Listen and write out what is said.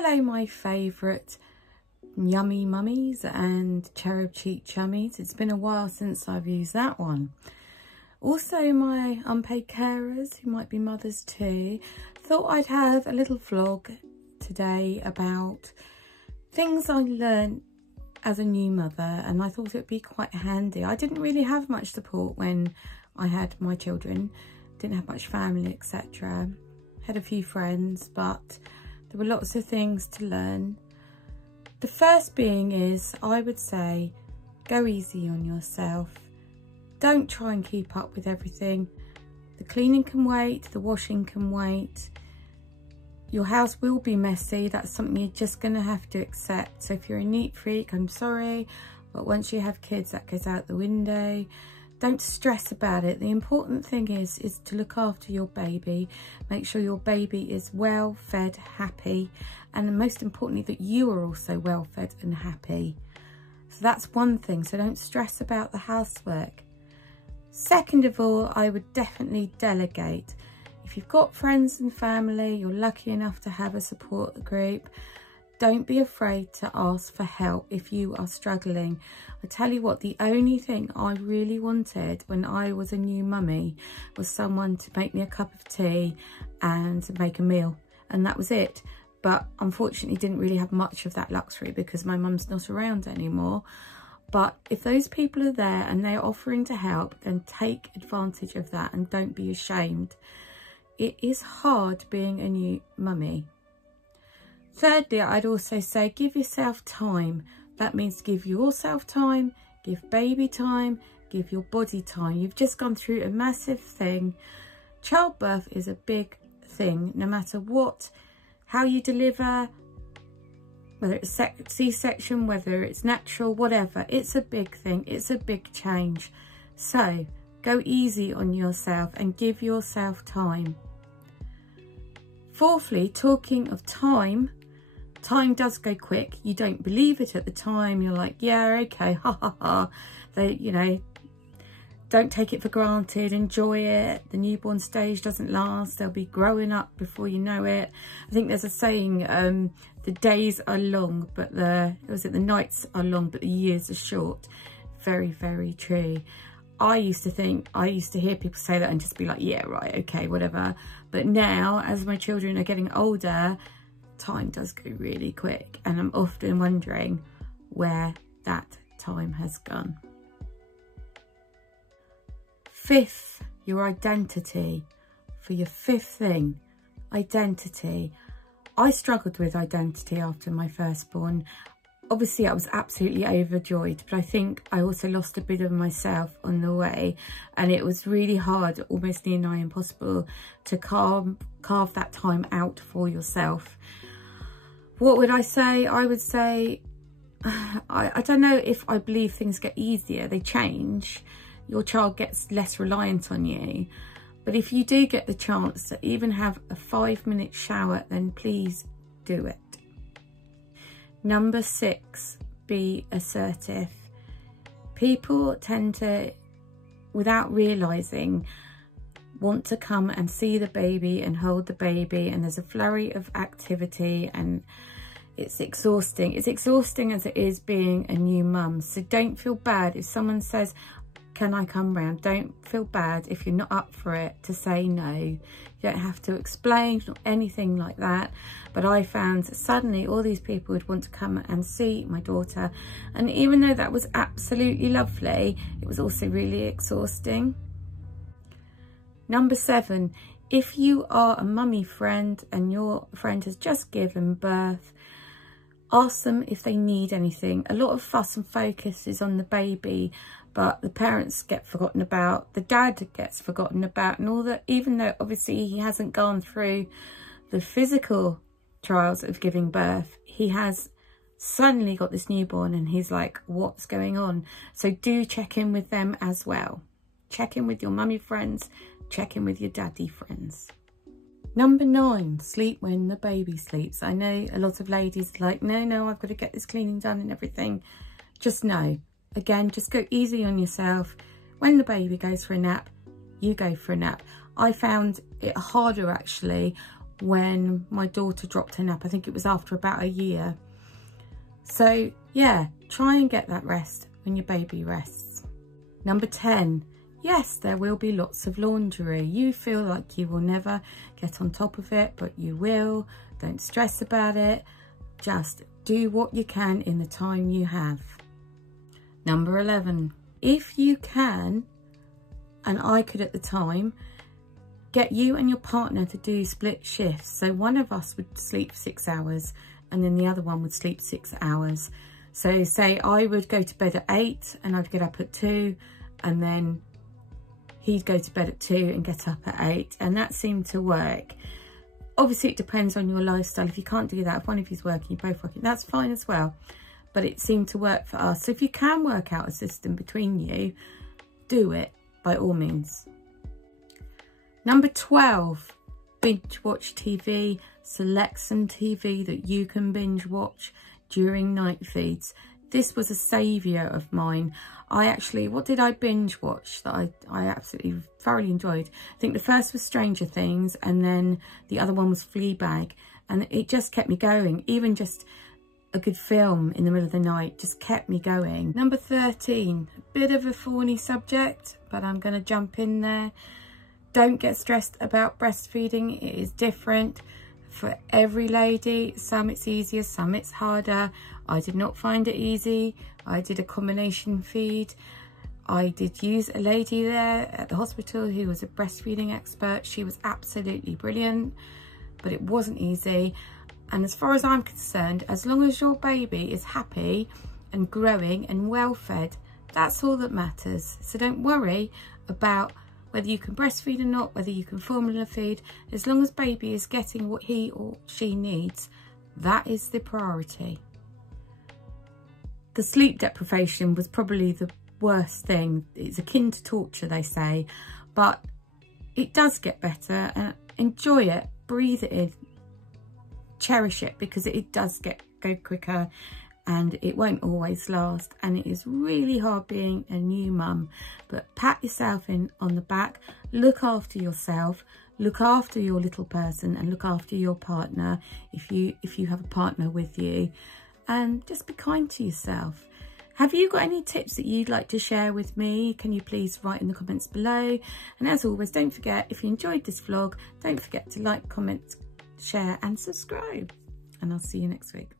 Hello my favourite yummy mummies and cherub cheek chummies. It's been a while since I've used that one. Also my unpaid carers who might be mothers too. Thought I'd have a little vlog today about things I learned as a new mother, and I thought it would be quite handy. I didn't really have much support when I had my children, didn't have much family, etc. Had a few friends, but there were lots of things to learn. The first being is, I would say, go easy on yourself. Don't try and keep up with everything. The cleaning can wait, the washing can wait. Your house will be messy. That's something you're just going to have to accept. So if you're a neat freak, I'm sorry, but once you have kids, that goes out the window. Don't stress about it. The important thing is to look after your baby. Make sure your baby is well fed, happy, and most importantly, that you are also well fed and happy. So that's one thing. So don't stress about the housework. Second of all, I would definitely delegate. If you've got friends and family, you're lucky enough to have a support group, don't be afraid to ask for help if you are struggling. I tell you what, the only thing I really wanted when I was a new mummy was someone to make me a cup of tea and make a meal, and that was it. But unfortunately didn't really have much of that luxury because my mum's not around anymore. But if those people are there and they're offering to help, then take advantage of that and don't be ashamed. It is hard being a new mummy. Thirdly, I'd also say give yourself time. That means give yourself time, give baby time, give your body time. You've just gone through a massive thing. Childbirth is a big thing, no matter what, how you deliver, whether it's C-section, whether it's natural, whatever. It's a big thing, it's a big change. So go easy on yourself and give yourself time. Fourthly, talking of time, time does go quick. You don't believe it at the time. You're like, yeah, okay, ha ha ha. You know, don't take it for granted. Enjoy it. The newborn stage doesn't last. They'll be growing up before you know it. I think there's a saying, the days are long, but the nights are long, but the years are short. Very, very true. I used to hear people say that and just be like, yeah, right, okay, whatever. But now, as my children are getting older, time does go really quick, and I'm often wondering where that time has gone. Fifth, your identity. For your fifth thing, identity. I struggled with identity after my firstborn. Obviously, I was absolutely overjoyed, but I think I also lost a bit of myself on the way, and it was really hard, almost near nigh impossible, to carve that time out for yourself. What would I say? I would say, I don't know if I believe things get easier, they change. Your child gets less reliant on you. But if you do get the chance to even have a 5-minute shower, then please do it. Number 6, be assertive. People tend to, without realising, want to come and see the baby and hold the baby, and there's a flurry of activity, and it's exhausting. It's exhausting as it is being a new mum. So don't feel bad if someone says, can I come round? Don't feel bad if you're not up for it to say no. You don't have to explain or anything like that. But I found suddenly all these people would want to come and see my daughter. And even though that was absolutely lovely, it was also really exhausting. Number 7, if you are a mummy friend and your friend has just given birth, ask them if they need anything. A lot of fuss and focus is on the baby, but the parents get forgotten about, the dad gets forgotten about, and all that. Even though obviously he hasn't gone through the physical trials of giving birth, he has suddenly got this newborn and he's like, what's going on? So do check in with them as well. Check in with your mummy friends, check in with your daddy friends. Number 9, sleep when the baby sleeps. I know a lot of ladies are like, no, I've got to get this cleaning done and everything. Just no. Again, just go easy on yourself. When the baby goes for a nap, you go for a nap. I found it harder actually when my daughter dropped her nap. I think it was after about a year. So yeah, try and get that rest when your baby rests. Number 10, yes, there will be lots of laundry. You feel like you will never get on top of it, but you will. Don't stress about it. Just do what you can in the time you have. Number 11, if you can, and I could at the time, get you and your partner to do split shifts. So one of us would sleep 6 hours and then the other one would sleep 6 hours. So say I would go to bed at 8 and I'd get up at 2, and then he'd go to bed at 2 and get up at 8, and that seemed to work. Obviously it depends on your lifestyle. If you can't do that, if one of you's working, you're both working, that's fine as well. But it seemed to work for us. So if you can work out a system between you, do it by all means. Number 12, binge watch TV. Select some TV that you can binge watch during night feeds. This was a saviour of mine. What did I binge watch that I absolutely thoroughly enjoyed? I think the first was Stranger Things, and then the other one was Fleabag. And it just kept me going. Even just a good film in the middle of the night just kept me going. Number 13, a bit of a thorny subject, but I'm going to jump in there. Don't get stressed about breastfeeding. It is different for every lady. Some it's easier, some it's harder. I did not find it easy. I did a combination feed. I did use a lady there at the hospital who was a breastfeeding expert. She was absolutely brilliant, but it wasn't easy. And as far as I'm concerned, as long as your baby is happy and growing and well fed, that's all that matters. So don't worry about whether you can breastfeed or not, whether you can formula feed. As long as baby is getting what he or she needs, that is the priority. The sleep deprivation was probably the worst thing. It's akin to torture, they say, but it does get better. And enjoy it, breathe it in, cherish it, because it does go quicker and it won't always last, and it is really hard being a new mum. But pat yourself on the back, look after yourself, look after your little person, and look after your partner if you have a partner with you, and just be kind to yourself. Have you got any tips that you'd like to share with me? Can you please write in the comments below? And as always, don't forget, if you enjoyed this vlog, don't forget to like, comment, share and subscribe, and I'll see you next week.